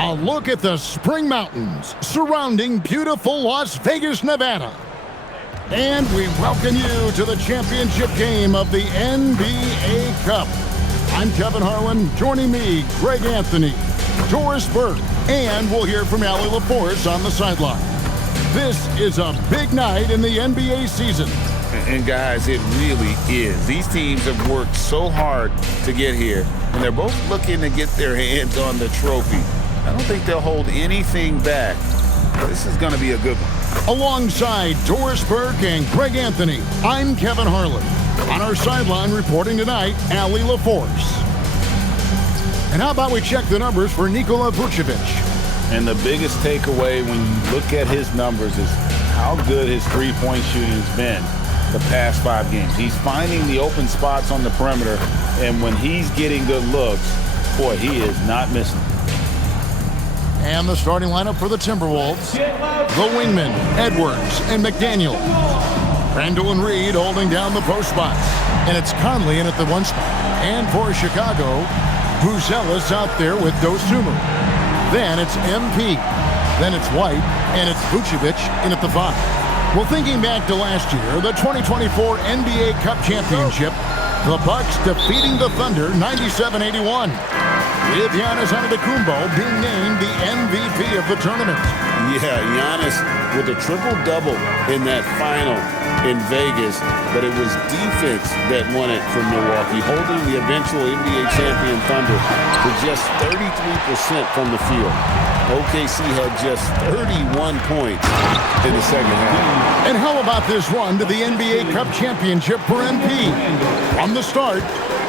A look at the spring mountains surrounding beautiful Las Vegas, Nevada. And we welcome you to the championship game of the NBA Cup. I'm Kevin Harlan. Joining me, Greg Anthony, Doris Burke, and we'll hear from Allie LaForce on the sideline. This is a big night in the NBA season. And guys, it really is. These teams have worked so hard to get here, and they're both looking to get their hands on the trophy. I don't think they'll hold anything back. This is going to be a good one. Alongside Doris Burke and Greg Anthony, I'm Kevin Harlan. On our sideline reporting tonight, Allie LaForce. And how about we check the numbers for Nikola Vucevic? And the biggest takeaway when you look at his numbers is how good his three-point shooting has been the past 5 games. He's finding the open spots on the perimeter, and when he's getting good looks, boy, he is not missing. And the starting lineup for the Timberwolves, the wingmen, Edwards and McDaniel. Randall and Reed holding down the post spots. And it's Conley in at the 1 spot. And for Chicago, Buzelis out there with Dosunmu. Then it's MP. Then it's White. And it's Vucevic in at the 5. Well, thinking back to last year, the 2024 NBA Cup Championship, the Bucks defeating the Thunder 97-81. With Giannis Antetokounmpo being named the MVP of the tournament. Yeah, Giannis with a triple-double in that final in Vegas, but it was defense that won it from Milwaukee, holding the eventual NBA champion Thunder to just 33% from the field. OKC had just 31 points in the second half. And how about this run to the NBA Cup Championship for MP? From the start,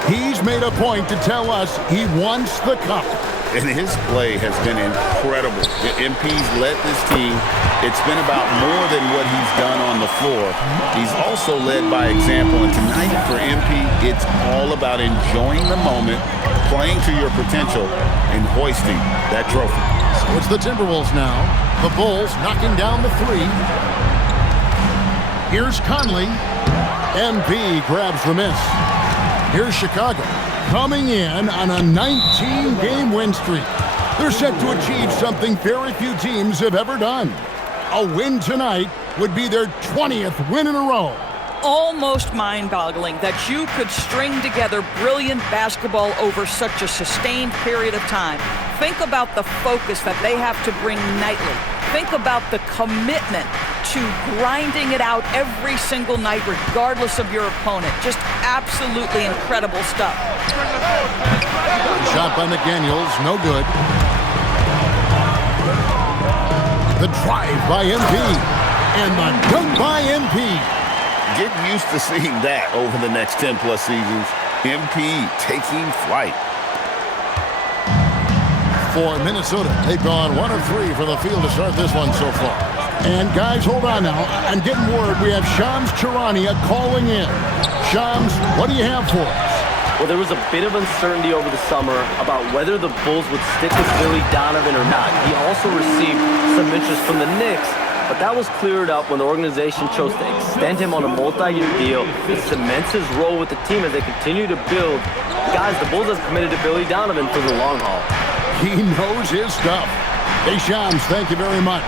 he's made a point to tell us he wants the cup. And his play has been incredible. The MP's led this team. It's been about more than what he's done on the floor. He's also led by example. And tonight for MP, it's all about enjoying the moment, playing to your potential, and hoisting that trophy. So it's the Timberwolves now. The Bulls knocking down the 3. Here's Conley. MP grabs the miss. Here's Chicago, coming in on a 19-game win streak. They're set to achieve something very few teams have ever done. A win tonight would be their 20th win in a row. Almost mind-boggling that you could string together brilliant basketball over such a sustained period of time. Think about the focus that they have to bring nightly. Think about the commitment to grinding it out every single night, regardless of your opponent. Just absolutely incredible stuff. Shot by McDaniels, no good. The drive by MP. And the dunk by MP. Get used to seeing that over the next 10-plus seasons. MP taking flight. For Minnesota, they've gone 1 of 3 from the field to start this one so far. And guys, hold on now. I'm getting word we have Shams Charania calling in. Shams, what do you have for us? Well, there was a bit of uncertainty over the summer about whether the Bulls would stick with Billy Donovan or not. He also received some interest from the Knicks, but that was cleared up when the organization chose to extend him on a multi-year deal. It cements his role with the team as they continue to build. Guys, the Bulls have committed to Billy Donovan for the long haul. He knows his stuff. Hey, Shams, thank you very much.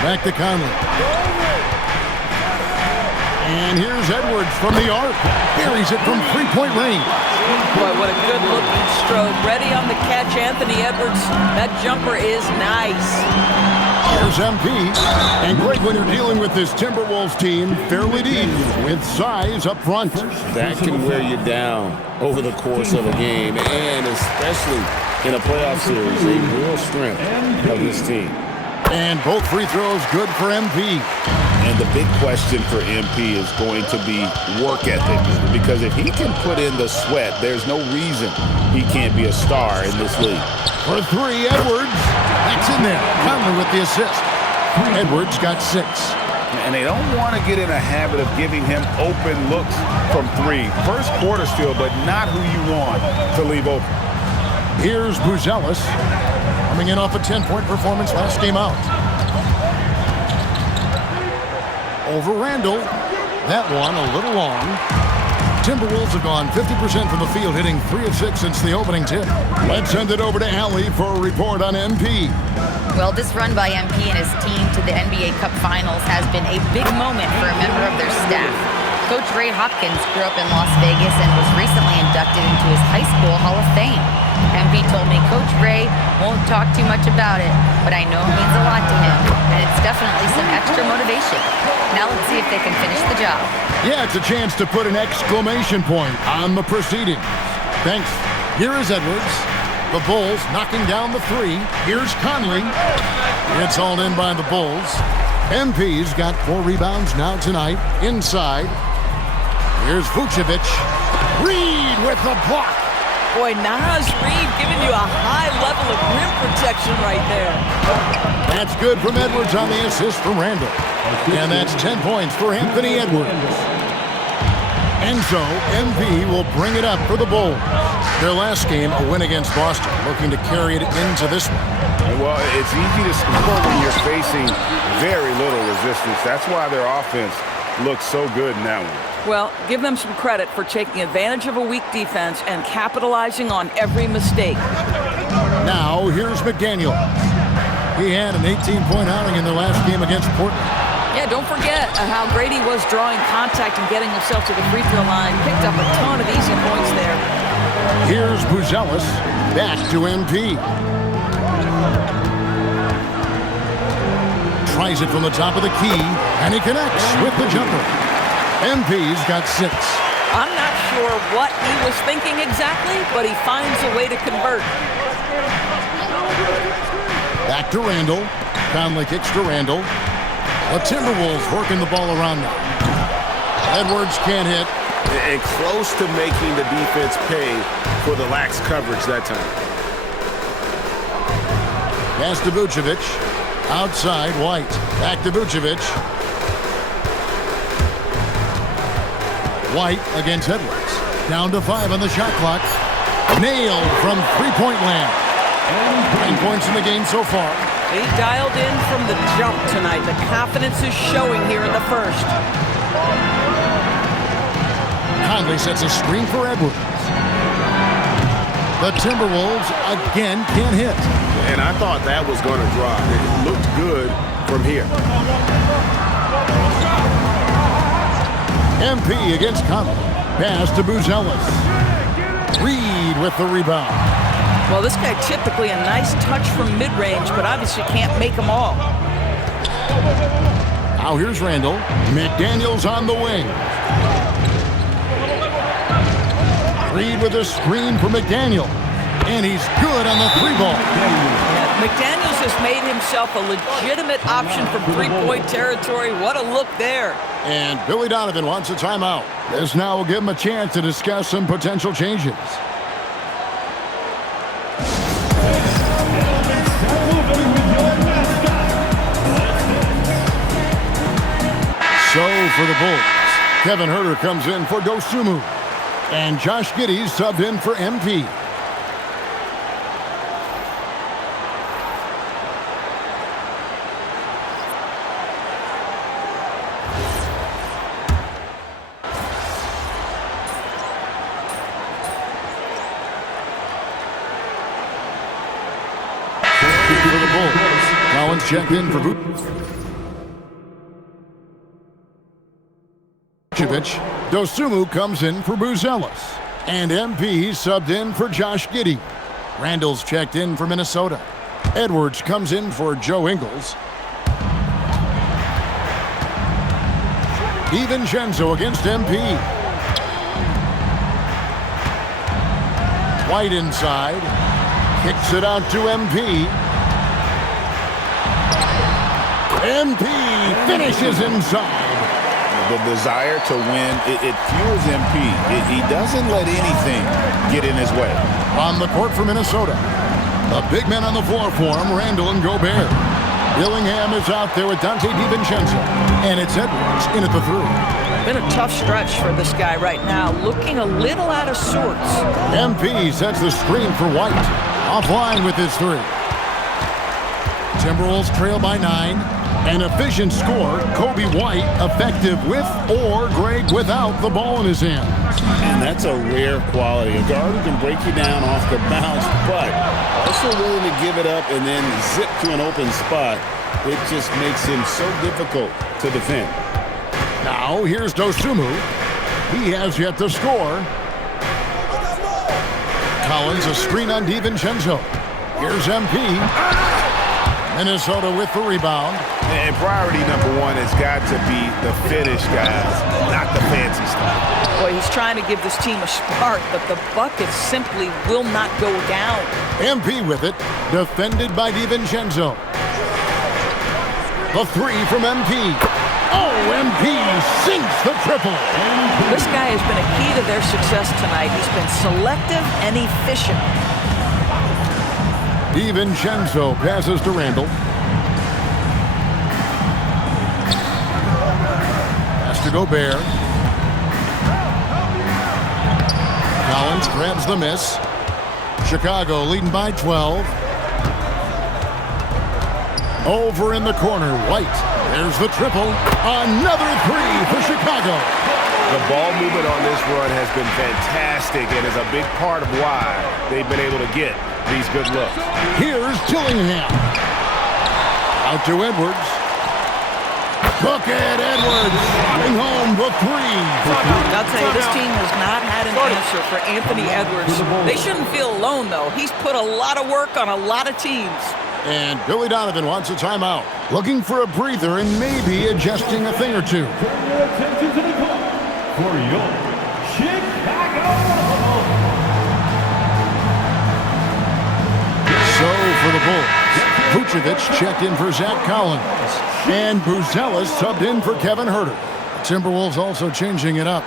Back to Conley. And here's Edwards from the arc. Buries it from three-point range. Boy, what a good-looking stroke. Ready on the catch, Anthony Edwards. That jumper is nice. Here's MP. And Greg, when you're dealing with this Timberwolves team, fairly deep, with size up front. That can wear you down over the course of a game, and especially in a playoff series, a real strength of this team. And both free throws good for MP. And the big question for MP is going to be work ethic, because if he can put in the sweat, there's no reason he can't be a star in this league. For 3, Edwards. That's in there. Conley with the assist. Edwards got 6. And they don't want to get in a habit of giving him open looks from 3. First quarter still, but not who you want to leave open. Here's Buzelis, coming in off a 10-point performance last game out. Over Randall. That one a little long. Timberwolves have gone 50% from the field, hitting 3 of 6 since the opening tip. Let's send it over to Allie for a report on MP. Well, this run by MP and his team to the NBA Cup Finals has been a big moment for a member of their staff. Coach Ray Hopkins grew up in Las Vegas and was recently inducted into his high school Hall of Fame. MP told me Coach Ray won't talk too much about it, but I know it means a lot to him, and it's definitely some extra motivation. Now let's see if they can finish the job. Yeah, it's a chance to put an exclamation point on the proceedings. Thanks. Here is Edwards. The Bulls knocking down the 3. Here's Conley. It's hauled in by the Bulls. MP's got 4 rebounds now tonight. Inside. Here's Vucevic. Reed with the block. Boy, Naz Reid giving you a high level of rim protection right there. That's good from Edwards on the assist from Randall. And that's 10 points for Anthony Edwards. And so, MP will bring it up for the Bulls. Their last game, a win against Boston, looking to carry it into this one. Well, it's easy to score when you're facing very little resistance. That's why their offense looks so good in that one. Well, give them some credit for taking advantage of a weak defense and capitalizing on every mistake. Now, here's McDaniel. He had an 18-point outing in their last game against Portland. Yeah, don't forget how great he was drawing contact and getting himself to the free throw line. Picked up a ton of easy points there. Here's Buzelis. Back to MP. Tries it from the top of the key, and he connects with the jumper. MP's got 6. I'm not sure what he was thinking exactly, but he finds a way to convert. Back to Randall. Conley kicks to Randall. The Timberwolves working the ball around now. Edwards can't hit. And close to making the defense pay for the lax coverage that time. Pass to Vucevic. Outside, White. Back to Vucevic. White against Edwards. Down to 5 on the shot clock. Nailed from three-point land. 9 points in the game so far. He dialed in from the jump tonight. The confidence is showing here in the first. Conley sets a screen for Edwards. The Timberwolves again can't hit. And I thought that was going to drop. It looked good from here. MP against Conley. Pass to Buzelis. Reed with the rebound. Well, this guy typically a nice touch from mid-range, but obviously can't make them all. Now here's Randall. McDaniels on the wing. Reed with a screen for McDaniel. And he's good on the 3-ball. Yeah, McDaniels has made himself a legitimate option from three-point territory. What a look there. And Billy Donovan wants a timeout. This now will give him a chance to discuss some potential changes. So for the Bulls, Kevin Huerter comes in for Dosunmu. And Josh Giddey subbed in for MP. For the Bulls, Collins checked in for Vucevic. Dosunmu comes in for Buzelis. And MP subbed in for Josh Giddey. Randall's checked in for Minnesota. Edwards comes in for Joe Ingles. DiVincenzo against MP. White inside. Kicks it out to MP. MP finishes inside. The desire to win, it fuels MP. He doesn't let anything get in his way. On the court for Minnesota, the big men on the floor for him, Randall and Gobert. Dillingham is out there with Dante DiVincenzo, and it's Edwards in at the 3. Been a tough stretch for this guy right now, looking a little out of sorts. MP sets the screen for White, offline with his 3. Timberwolves trail by 9. An efficient score, COBY White effective with or great without the ball in his hand. And that's a rare quality. A guard who can break you down off the bounce, but also willing to give it up and then zip to an open spot. It just makes him so difficult to defend. Now here's Dosunmu. He has yet to score. Collins, a screen on DiVincenzo. Here's MP. Minnesota with the rebound. And priority number one has got to be the finish, guys, not the fancy stuff. Boy, he's trying to give this team a spark, but the bucket simply will not go down. MP with it, defended by DiVincenzo. The three from MP. Oh, MP sinks the triple. This guy has been a key to their success tonight. He's been selective and efficient. DiVincenzo passes to Randall. Pass to Gobert. Collins grabs the miss. Chicago leading by 12. Over in the corner, White. There's the triple. Another three for Chicago. The ball movement on this run has been fantastic and is a big part of why they've been able to get these good looks. Here's Dillingham. Out to Edwards. Bucket Edwards. Bring home the three. I'll tell you, this team has not had an answer for Anthony Edwards. They shouldn't feel alone, though. He's put a lot of work on a lot of teams. And Billy Donovan wants a timeout. Looking for a breather and maybe adjusting a thing or two. Turn your attention to the clock for your Chicago. So for the Bulls, Vucevic checked in for Zach Collins. And Buzelis subbed in for Kevin Huerter. Timberwolves also changing it up.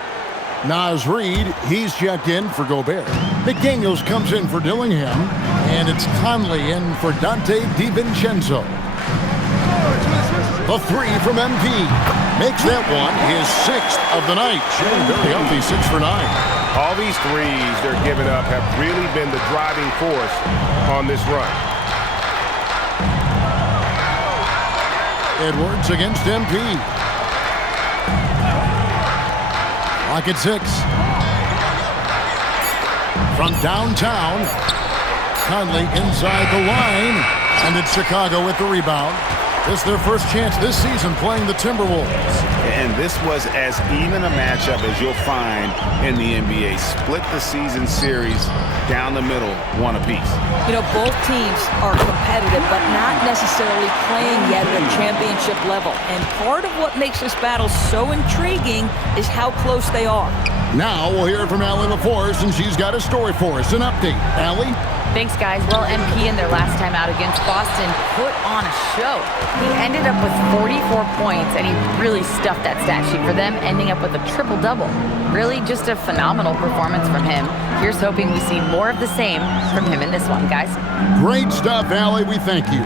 Naz Reid, he's checked in for Gobert. McDaniels comes in for Dillingham. And it's Conley in for Dante DiVincenzo. The three from MP. Makes that one his sixth of the night. Shooting very healthy, 6 for 9. All these threes they're giving up have really been the driving force on this run. Edwards against MP. Lock at 6. From downtown, Conley inside the line, and it's Chicago with the rebound. This is their first chance this season playing the Timberwolves. And this was as even a matchup as you'll find in the NBA. Split the season series down the middle, one apiece. You know, both teams are competitive, but not necessarily playing yet at a championship level. And part of what makes this battle so intriguing is how close they are. Now we'll hear from Allie LaForce, and she's got a story for us. An update. Allie? Thanks, guys. Well, MP in their last time out against Boston put on a show. He ended up with 44 points, and he really stuffed that stat sheet for them, ending up with a triple-double. Really just a phenomenal performance from him. Here's hoping we see more of the same from him in this one, guys. Great stuff, Allie. We thank you.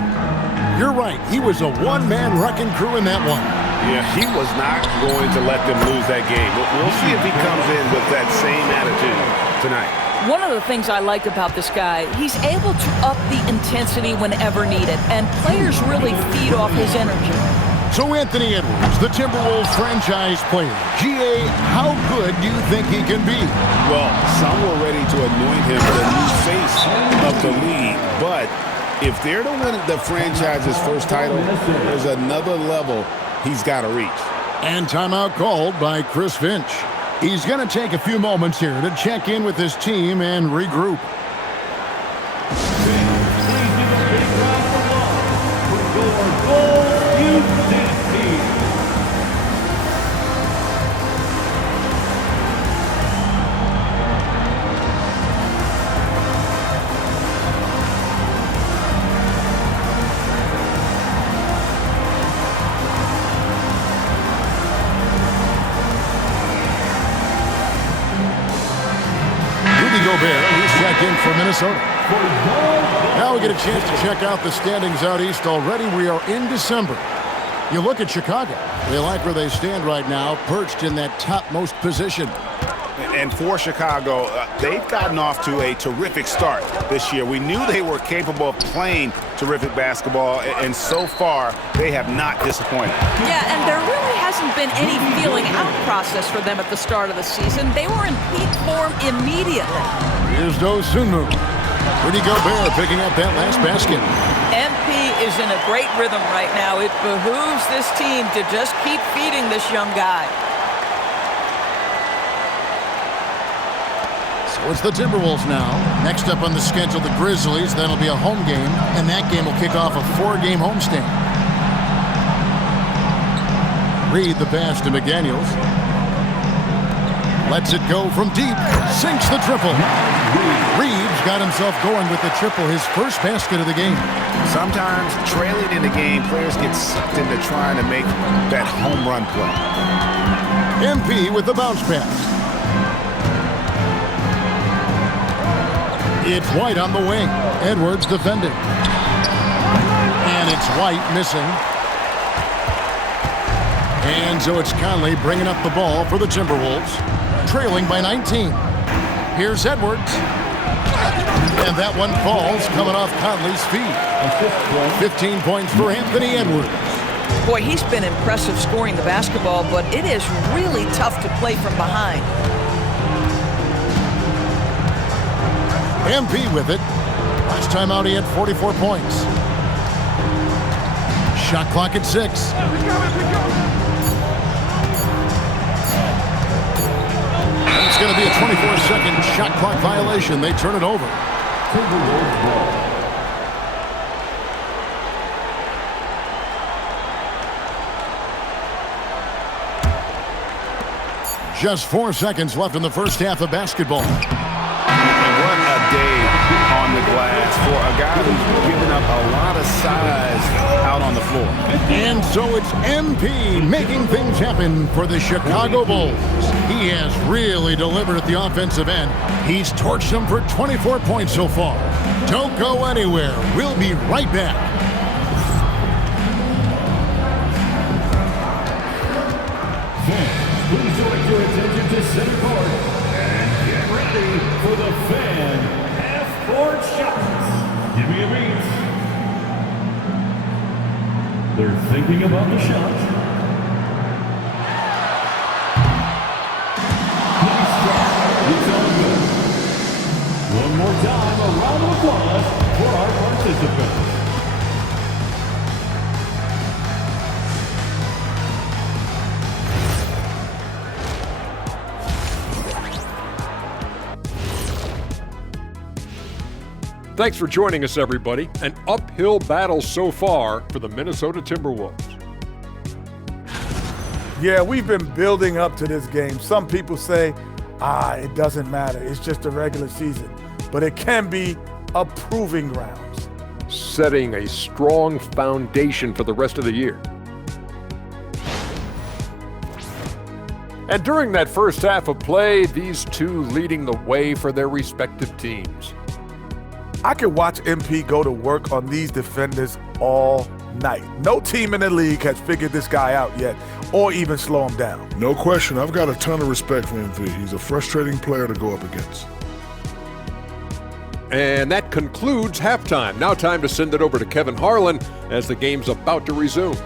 You're right. He was a one-man wrecking crew in that one. Yeah, he was not going to let them lose that game. We'll see if he comes in with that same attitude tonight. One of the things I like about this guy, he's able to up the intensity whenever needed, and players really feed off his energy. So Anthony Edwards, the Timberwolves franchise player. GA, how good do you think he can be? Well, some were ready to anoint him the new face of the league, but if they're to win the franchise's first title, there's another level he's got to reach. And timeout called by Chris Finch. He's going to take a few moments here to check in with his team and regroup. In for Minnesota. Now we get a chance to check out the standings out east already. We are in December. You look at Chicago. They like where they stand right now, perched in that topmost position. And for Chicago, they've gotten off to a terrific start this year. We knew they were capable of playing terrific basketball, and so far, they have not disappointed. Yeah, and there really hasn't been any feeling out process for them at the start of the season. They were in peak form immediately. Here's Dosunmu. Rudy Gobert picking up that last basket. MP is in a great rhythm right now. It behooves this team to just keep feeding this young guy. So it's the Timberwolves now. Next up on the schedule, the Grizzlies. That'll be a home game, and that game will kick off a 4-game homestand. Reed the pass to McDaniels. Lets it go from deep. Sinks the triple. Reeves got himself going with the triple, his first basket of the game. Sometimes trailing in the game, players get sucked into trying to make that home run play. MP with the bounce pass. It's White on the wing. Edwards defending. And it's White missing. And so it's Conley bringing up the ball for the Timberwolves, trailing by 19. Here's Edwards. And that one falls, coming off Conley's feet. 15 points for Anthony Edwards. Boy, he's been impressive scoring the basketball, but it is really tough to play from behind. MP with it. Last time out, he had 44 points. Shot clock at 6. It's going to be a 24-second shot clock violation. They turn it over. Just 4 seconds left in the first half of basketball. And what a day on the glass for a guy who's given up a lot of size out on the floor. And so it's MP making things happen for the Chicago Bulls. He has really delivered at the offensive end. He's torched them for 24 points so far. Don't go anywhere. We'll be right back. Please direct your attention to center court and get ready for the fan half-court shots. Give me a beat. They're thinking about the shot. Nice shot. It's on good. One more time, a round of applause for our participants. Thanks for joining us, everybody. An uphill battle so far for the Minnesota Timberwolves. Yeah, we've been building up to this game. Some people say, it doesn't matter. It's just a regular season. But it can be a proving ground. Setting a strong foundation for the rest of the year. And during that first half of play, these two leading the way for their respective teams. I could watch MP go to work on these defenders all night. No team in the league has figured this guy out yet or even slow him down. No question. I've got a ton of respect for MP. He's a frustrating player to go up against. And that concludes halftime. Now time to send it over to Kevin Harlan as the game's about to resume.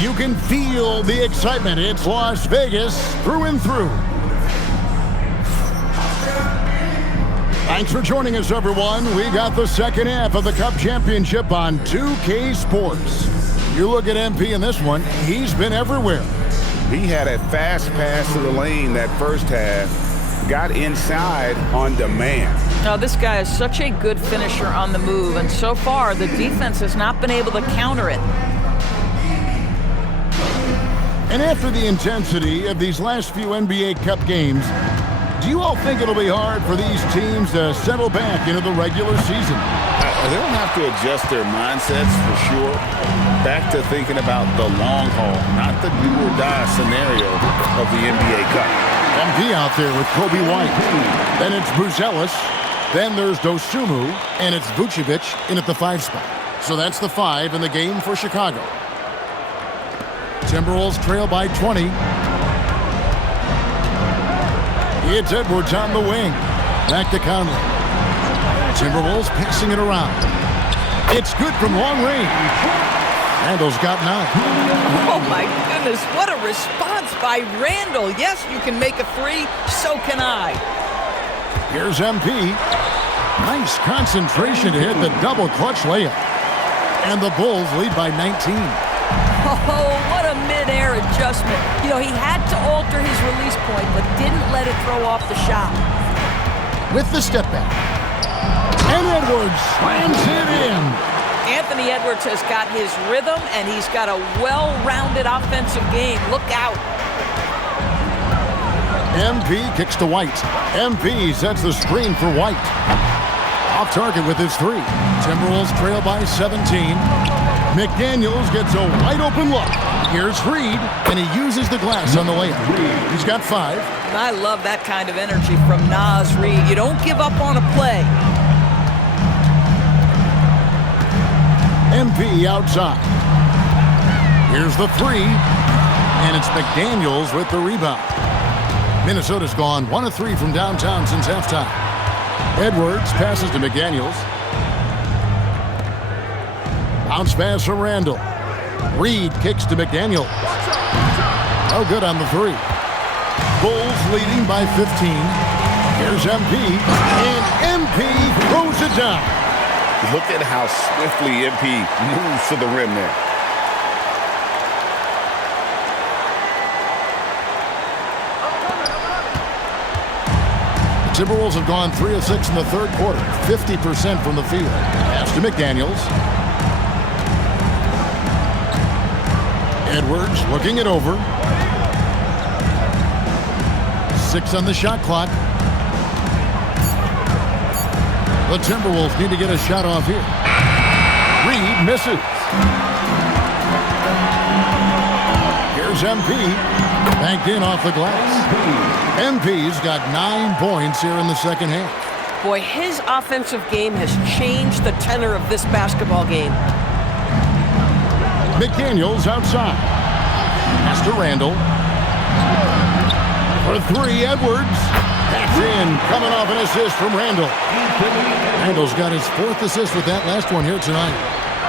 You can feel the excitement. It's Las Vegas through and through. Thanks for joining us, everyone. We got the second half of the Cup Championship on 2K Sports. You look at MP in this one, he's been everywhere. He had a fast pass to the lane that first half, got inside on demand. Now, this guy is such a good finisher on the move, and so far the defense has not been able to counter it. And after the intensity of these last few NBA Cup games, do you all think it'll be hard for these teams to settle back into the regular season? They'll have to adjust their mindsets for sure. Back to thinking about the long haul, not the do-or-die scenario of the NBA Cup. MP out there with COBY White. Then it's Bruce Ellis. Then there's Dosunmu, and it's Vucevic in at the 5 spot. So that's the 5 in the game for Chicago. Timberwolves trail by 20. It's Edwards on the wing. Back to Conley. Timberwolves passing it around. It's good from long range. Randall's got 9. Oh, my goodness. What a response by Randall. Yes, you can make a 3. So can I. Here's MP. Nice concentration to hit the double clutch layup. And the Bulls lead by 19. Oh, what a mid-air adjustment. You know, he had to alter his release point, but didn't let it throw off the shot. With the step back. And Edwards slams it in. Anthony Edwards has got his rhythm, and he's got a well-rounded offensive game. Look out. MP kicks to White. MP sets the screen for White. Off target with his 3. Timberwolves trail by 17. McDaniels gets a wide-open look. Here's Reed, and he uses the glass on the layup. He's got 5. I love that kind of energy from Naz Reid. You don't give up on a play. MP outside. Here's the 3, and it's McDaniels with the rebound. Minnesota's gone 1 of 3 from downtown since halftime. Edwards passes to McDaniels. Bounce pass from Randall. Reed kicks to McDaniels. No good on the 3. Bulls leading by 15. Here's MP, and MP throws it down. Look at how swiftly MP moves to the rim there. The Timberwolves have gone 3 of 6 in the third quarter, 50% from the field. Pass to McDaniels. Edwards looking it over. 6 on the shot clock. The Timberwolves need to get a shot off here. Reed misses. Here's MP. Banked in off the glass. MP's got 9 points here in the second half. Boy, his offensive game has changed the tenor of this basketball game. McDaniels outside. Pass to Randall. For 3, Edwards. That's in. Coming off an assist from Randall. Randall's got his 4th assist with that last one here tonight.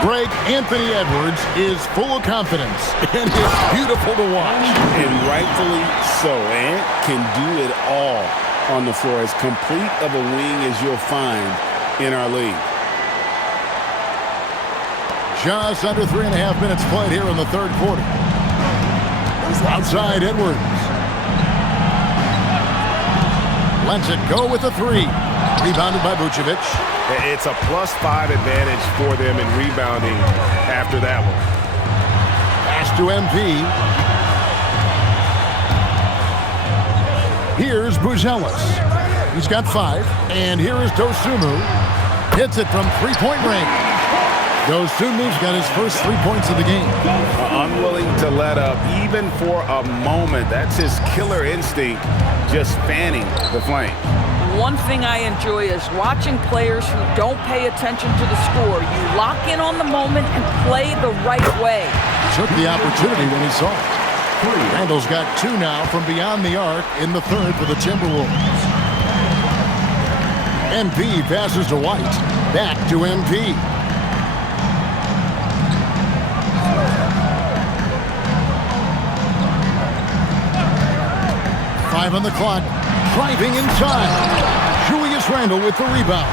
Greg, Anthony Edwards is full of confidence, and it's beautiful to watch. And rightfully so. Ant can do it all on the floor. As complete of a wing as you'll find in our league. Just under 3.5 minutes played here in the third quarter. Outside Edwards. Lets it go with a 3. Rebounded by Vucevic. It's a +5 advantage for them in rebounding after that one. Pass to MP. Here's Buzelis. He's got 5. And here is Dosunmu. Hits it from 3-point range. Dosunmu's got his first 3 points of the game. Unwilling to let up even for a moment. That's his killer instinct, just fanning the flame. One thing I enjoy is watching players who don't pay attention to the score. You lock in on the moment and play the right way. Took the opportunity when he saw it. Randall's got 2 now from beyond the arc in the third for the Timberwolves. MP passes to White. Back to MP. On the clock, driving inside. Julius Randall with the rebound.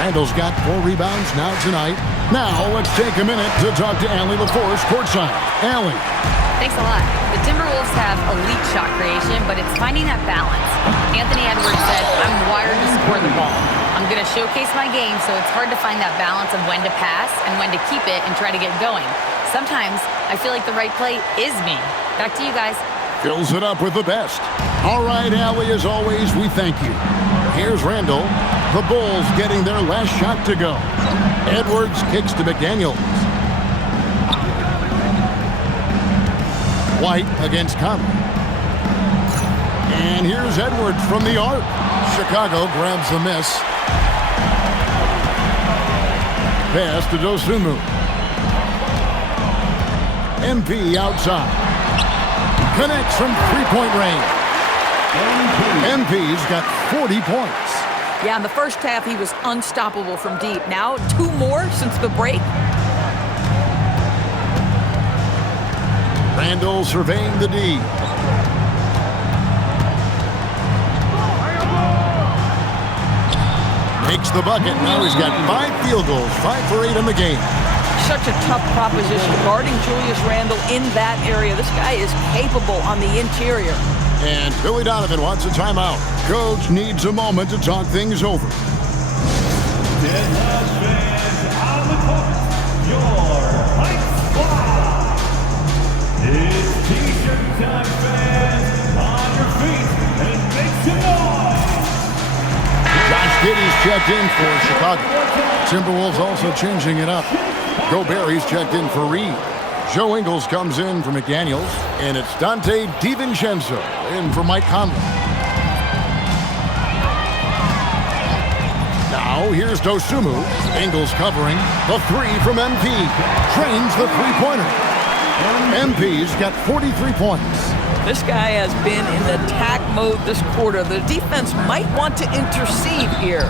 Randall's got 4 rebounds now tonight. Now let's take a minute to talk to Allie LaForce courtside. Allie. Thanks a lot. The Timberwolves have elite shot creation, but it's finding that balance. Anthony Edwards said, I'm wired to score the ball. I'm going to showcase my game, so it's hard to find that balance of when to pass and when to keep it and try to get going. Sometimes I feel like the right play is me. Back to you guys. Fills it up with the best. All right, Allie, as always, we thank you. Here's Randall. The Bulls getting their last shot to go. Edwards kicks to McDaniels. White against Conley. And here's Edwards from the arc. Chicago grabs the miss. Pass to Dosunmu. MP outside. Connects from three-point range. MP's got 40 points. Yeah, in the first half, he was unstoppable from deep. Now, 2 more since the break. Randall surveying the D. Makes the bucket. Now he's got 5 field goals, 5 for 8 in the game. Such a tough proposition guarding Julius Randle in that area. This guy is capable on the interior. And Billy Donovan wants a timeout. Coach needs a moment to talk things over. Deadline fans on the court, your hype squad. It's T-shirt time, fans. On your feet and make some noise. Josh Giddey's checked in for Chicago. Timberwolves also changing it up. Gobert, he's checked in for Reed. Joe Ingles comes in for McDaniels, and it's Dante DiVincenzo in for Mike Conley. Now here's Dosunmu. Ingles covering the 3 from MP. Trains the three-pointer. MP's got 43 points. This guy has been in attack mode this quarter. The defense might want to intercede here.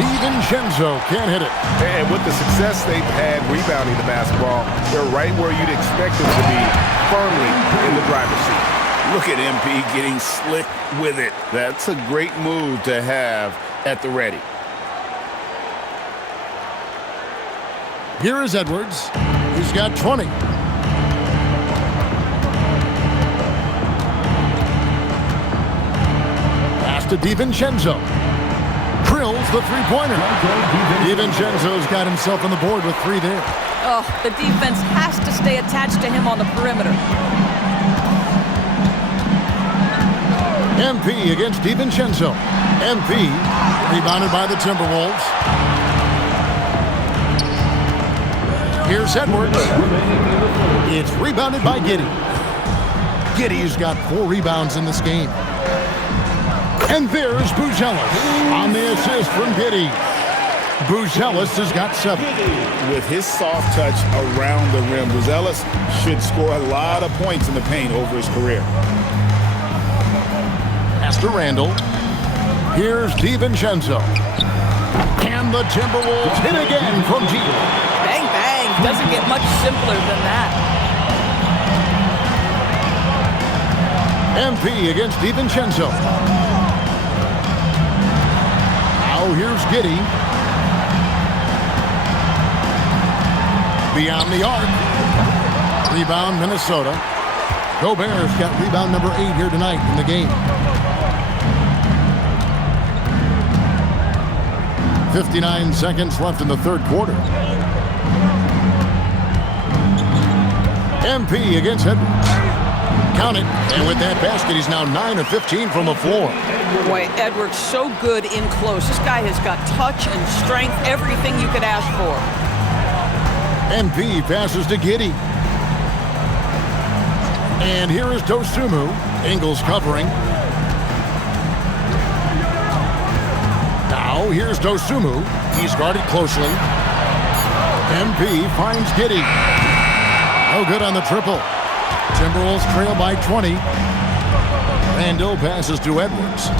DiVincenzo can't hit it. And with the success they've had rebounding the basketball, they're right where you'd expect them to be, firmly in the driver's seat. Look at MP getting slick with it. That's a great move to have at the ready. Here is Edwards. He's got 20. Pass to DiVincenzo. Drills the three-pointer. DiVincenzo's got himself on the board with 3 there. Oh, the defense has to stay attached to him on the perimeter. MP against DiVincenzo. MP rebounded by the Timberwolves. Here's Edwards. It's rebounded by Giddey. Giddey's got 4 rebounds in this game. And there's Buzelis on the assist from Giddey. Buzelis has got 7. With his soft touch around the rim, Buzelis should score a lot of points in the paint over his career. Pass to Randall. Here's DiVincenzo. And the Timberwolves hit again from deep. Bang, bang. Doesn't get much simpler than that. MP against DiVincenzo. Now here's Giddey. Beyond the arc. Rebound, Minnesota. Gobert's got rebound number 8 here tonight in the game. 59 seconds left in the third quarter. MP against Edwards. Count it. And with that basket, he's now 9 of 15 from the floor. Boy, Edwards so good in close. This guy has got touch and strength, everything you could ask for. MP passes to Giddey. And here is Dosunmu. Ingles covering. Now here's Dosunmu. He's guarded closely. MP finds Giddey. No good on the triple. Timberwolves trail by 20. Randall passes to Edwards.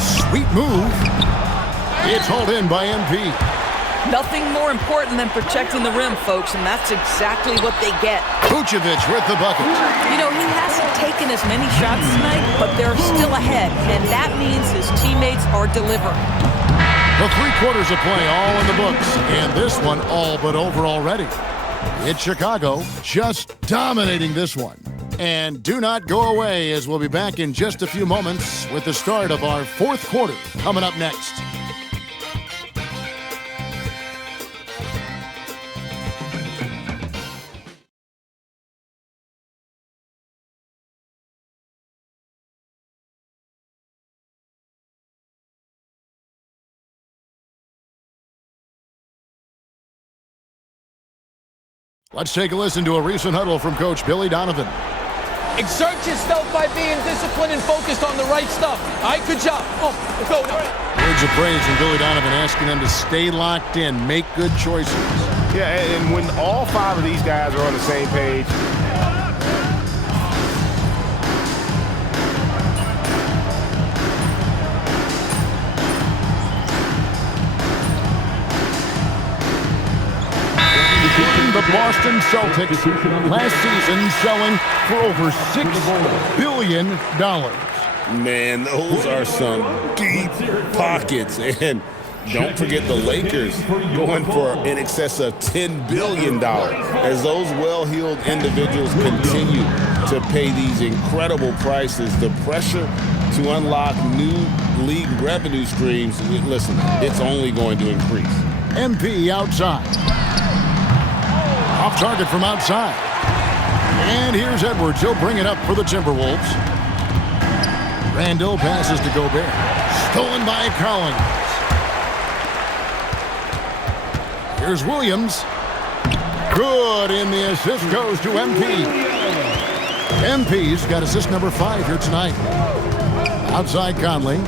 Sweet move. It's hauled in by MP. Nothing more important than protecting the rim, folks, and that's exactly what they get. Vucevic with the bucket. You know, he hasn't taken as many shots tonight, but they're still ahead, and that means his teammates are delivering. The 3 quarters of play all in the books, and this one all but over already. It's Chicago just dominating this one. And do not go away, as we'll be back in just a few moments with the start of our 4th quarter coming up next. Let's take a listen to a recent huddle from Coach Billy Donovan. Exert yourself by being disciplined and focused on the right stuff. All right, good job. Oh, let's go. Words of praise from Billy Donovan asking them to stay locked in, make good choices. Yeah, and when all 5 of these guys are on the same page, The Boston Celtics last season selling for over $6 billion. Man, those are some deep pockets. And don't forget the Lakers going for in excess of $10 billion as those well-heeled individuals continue to pay these incredible prices. The pressure to unlock new league revenue streams, listen, it's only going to increase. MP outside. Off target from outside. And here's Edwards. He'll bring it up for the Timberwolves. Randall passes to Gobert. Stolen by Collins. Here's Williams. Good, and the assist goes to MP. MP's got assist number 5 here tonight. Outside Conley.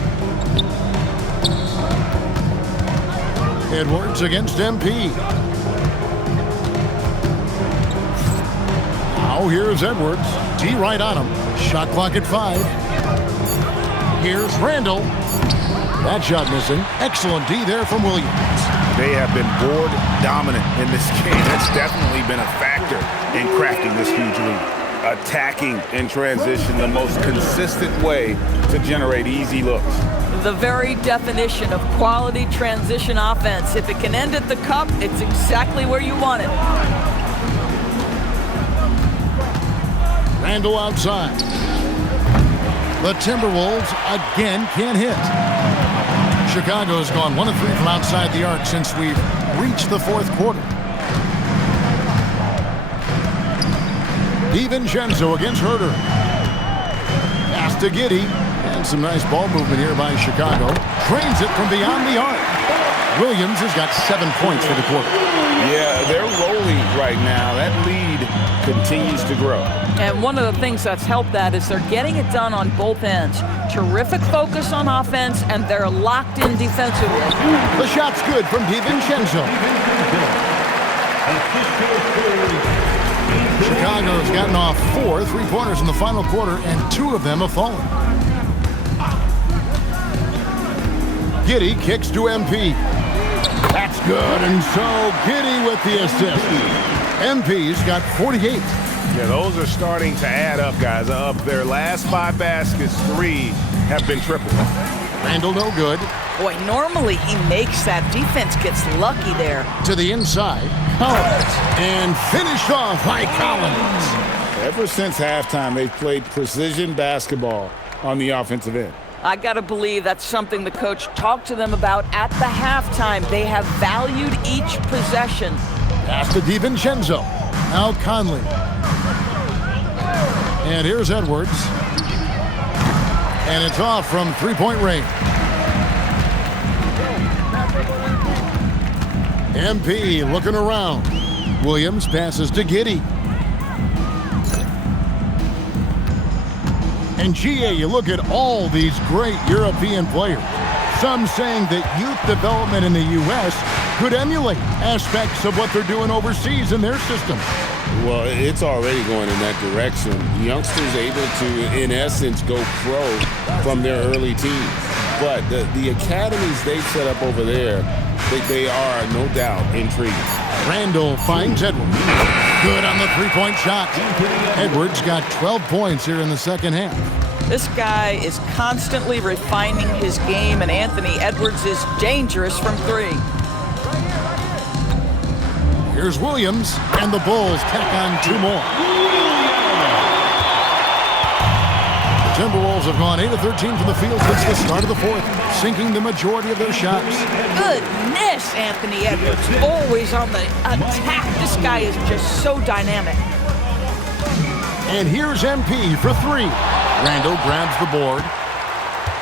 Edwards against MP. Now here's Edwards. D right on him. Shot clock at 5. Here's Randall. That shot missing. Excellent D there from Williams. they have been board dominant in this game. That's definitely been a factor in crafting this huge lead. Attacking in transition, the most consistent way to generate easy looks. The very definition of quality transition offense. If it can end at the cup, it's exactly where you want it. Randall outside. The Timberwolves again can't hit. Chicago's gone 1 of 3 from outside the arc since we've reached the fourth quarter. DiVincenzo against Herter. Pass to Giddey. And some nice ball movement here by Chicago. Trains it from beyond the arc. Williams has got 7 points for the quarter. Yeah, they're rolling right now. That lead continues to grow. And one of the things that's helped that is they're getting it done on both ends. Terrific focus on offense, and they're locked in defensively. The shot's good from DiVincenzo. Chicago's gotten off 4 3-pointers in the final quarter, and 2 of them have fallen. Giddey kicks to MP. That's good, and so Giddey with the assist. MP's got 48. Yeah, those are starting to add up, guys. Of their last 5 baskets, 3 have been triple. Randall no good. Boy, normally he makes that. Defense gets lucky there. To the inside, Collins, and finished off by Collins. Ever since halftime, they've played precision basketball on the offensive end. I got to believe that's something the coach talked to them about at the halftime. They have valued each possession. Pass to DiVincenzo. Now Conley. And here's Edwards. And it's off from 3-point range. MP looking around. Williams passes to Giddey. And GA, you look at all these great European players. Some saying that youth development in the U.S. could emulate aspects of what they're doing overseas in their system. Well, it's already going in that direction. Youngsters able to, in essence, go pro from their early teens. But the academies they've set up over there, they are, no doubt, intriguing. Randall finds Edwards. Good on the 3-point shot. Edwards got 12 points here in the second half. This guy is constantly refining his game, and Anthony Edwards is dangerous from 3. Here's Williams, and the Bulls tack on 2 more. The Timberwolves have gone 8 of 13 from the field since the start of the fourth, sinking the majority of their shots. Goodness, Anthony Edwards, always on the attack. This guy is just so dynamic. And here's MP for 3. Randall grabs the board.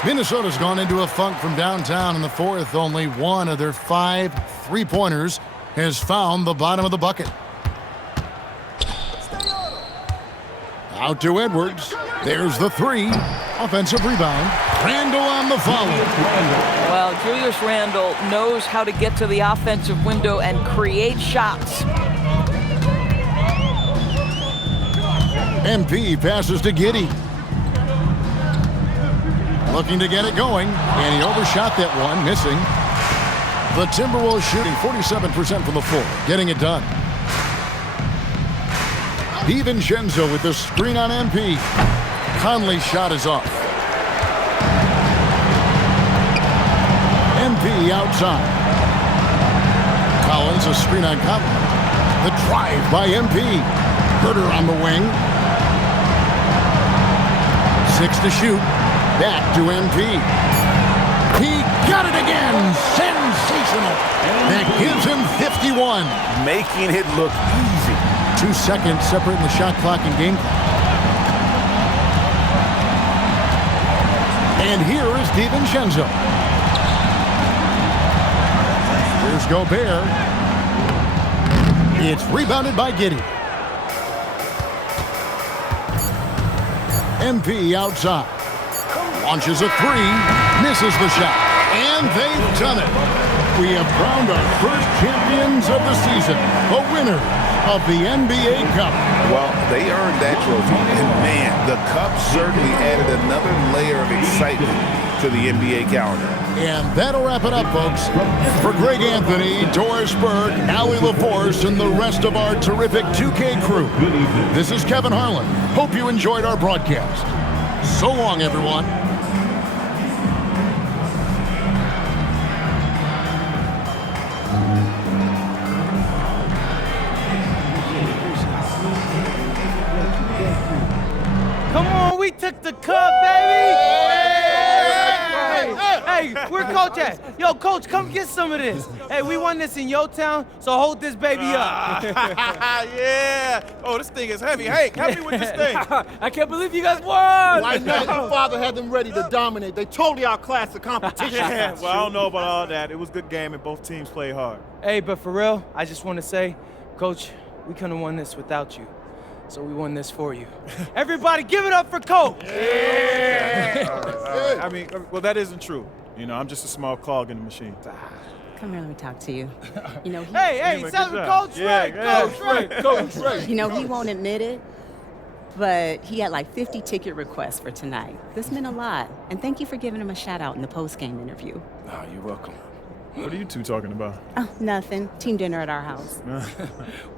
Minnesota's gone into a funk from downtown in the fourth. Only 1 of their 5 3-pointers has found the bottom of the bucket. Out to Edwards. There's the three. Offensive rebound. Randall on the follow. Well, Julius Randle knows how to get to the offensive window and create shots. MP passes to Giddey. Looking to get it going, and he overshot that one, missing. The Timberwolves shooting 47% from the floor, getting it done. DiVincenzo with the screen on MP. Conley's shot is off. MP outside. Collins, a screen on Conley. The drive by MP. Herter on the wing. 6 to shoot. Back to MP. He got it again. Sensational. That gives him 51. Making it look easy. 2 seconds separating the shot clock and game clock. And here is DiVincenzo. Here's Gobert. It's rebounded by Giddey. MP outside. Launches a three. Misses the shot. And they've done it. We have crowned our first champions of the season. A winner of the NBA Cup. Well, they earned that trophy. And man, the Cup certainly added another layer of excitement to the NBA calendar. And that'll wrap it up, folks. For Greg Anthony, Doris Berg, Allie LaForce, and the rest of our terrific 2K crew, this is Kevin Harlan. Hope you enjoyed our broadcast. So long, everyone. Come on, we took the cup, baby! Hey, where Coach at? Yo, Coach, come get some of this. Hey, we won this in your town, so hold this baby up. Yeah. Oh, this thing is heavy. Hey, help me with this thing. I can't believe you guys won! Why not? Your father had them ready to dominate. They totally outclassed the competition. Yeah, well, I don't know about all that. It was a good game, and both teams played hard. Hey, but for real, I just want to say, Coach, we couldn't have won this without you. So we won this for you. Everybody give it up for Coach! Yeah! All right. I mean, well, that isn't true. You know, I'm just a small cog in the machine. Come here, let me talk to you. You know, Hey, celebrate Coach Ray! Coach Ray! Coach Ray! You know, he won't admit it, but he had like 50 ticket requests for tonight. This meant a lot. And thank you for giving him a shout out in the post-game interview. Oh, you're welcome. What are you two talking about? Oh, nothing. Team dinner at our house.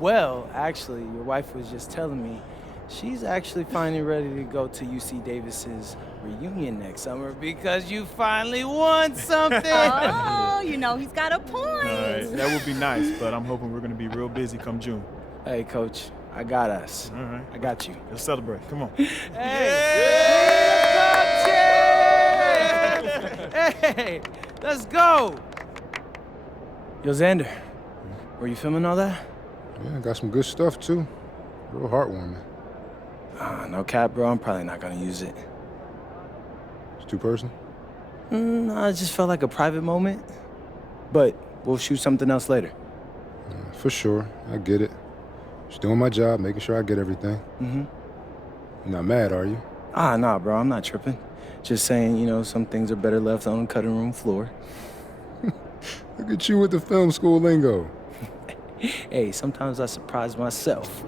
Well, actually, your wife was just telling me she's actually finally ready to go to UC Davis's reunion next summer because you finally won something. Oh, you know, he's got a point. All right, that would be nice, but I'm hoping we're going to be real busy come June. Hey, Coach, I got us. All right. I got you. Let's celebrate. Come on. Hey, let's go. Yo, Xander, were you filming all that? Yeah, got some good stuff, too. Real heartwarming. No cap, bro. I'm probably not going to use it. It's too personal? No, it just felt like a private moment. But we'll shoot something else later. For sure. I get it. Just doing my job, making sure I get everything. Mm-hmm. You're not mad, are you? Nah, bro. I'm not tripping. Just saying, you know, some things are better left on the cutting room floor. Look at you with the film school lingo. Hey, sometimes I surprise myself.